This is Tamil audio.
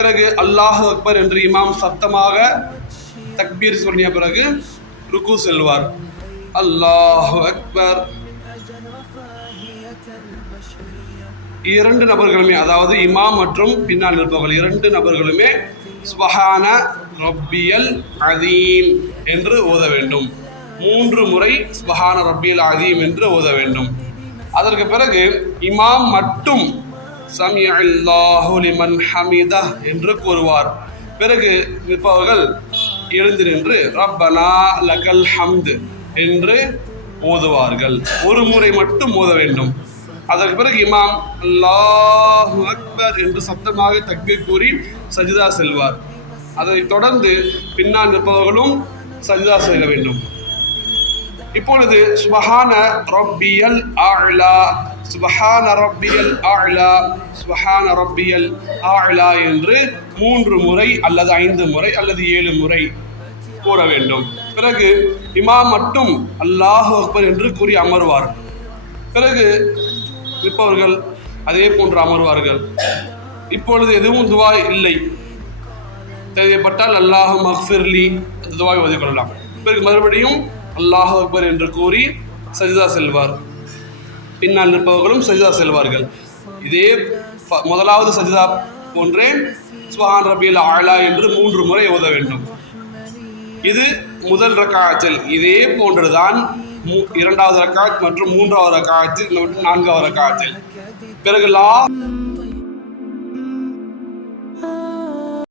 பிறகு அல்லாஹ் அக்பர் என்று இமாம் சத்தமாக தக்பீர் சொல்லிய பிறகு ருக்கு செல்வார். அல்லாஹ் அக்பர். இரண்டு நபர்களுமே அதாவது இமாம் மற்றும் பின்னால் இருப்பவர்கள் இரண்டு நபர்களுமே சுபஹான ரப்பியல் அதீம் என்று ஓத வேண்டும். மூன்று முறை சுபஹான ரப்பியல் அதீம் என்று ஓத வேண்டும். அதற்கு பிறகு இமாம் மட்டும் சமி அல்லாஹு லிமன் என்று கூறுவார். பிறகு நிற்பவர்கள் எழுந்து நின்று ரப்பனா லகல் ஹம்து என்று ஓதுவார்கள் ஒரு முறை மட்டும் ஓத வேண்டும். அதற்கு பிறகு இமாம் அல்லாஹு அக்பர் என்று சத்தமாக தக்பீர் கூறி சஜிதா செல்வார். அதைத் தொடர்ந்து பின்னால் நிற்பவர்களும் சஜிதா செய்ய வேண்டும். இப்பொழுது சுபஹான ரப்பியல் ஆழ்லா சுபஹான ரப்பியல் ஆழ்லா சுபஹான ரப்பியல் ஆழ்லா என்று மூன்று முறை அல்லது ஐந்து முறை அல்லது ஏழு முறை கூற வேண்டும். பிறகு இமாம் மட்டும் அல்லாஹு அக்பர் என்று கூறி அமர்வார். பிறகு நிற்பவர்கள் அதே போன்று அமர்வார்கள். இப்பொழுது எதுவும் துவா இல்லை. தேவைப்பட்டால் அல்லாஹ் மக்ஃபிர்லி அந்த துவாவை ஒதுக்கொள்ளலாம் பிறகு மறுபடியும் அல்லாஹ் அக்பர் என்று கூறி சஜிதா செல்வார். பின்னால் நிற்பவர்களும் சஜிதா செல்வார்கள். இதே முதலாவது சஜிதா போன்றே சுஹான் ரபியல் ஆலா என்று மூன்று முறை ஓத வேண்டும். இது முதல் ரக்காச்சல் இதே போன்றுதான் இரண்டாவது ரக்காத் மற்றும் மூன்றாவது ரக்காத்தில் நான்காவது ரக்காத்தில் பிறகு லா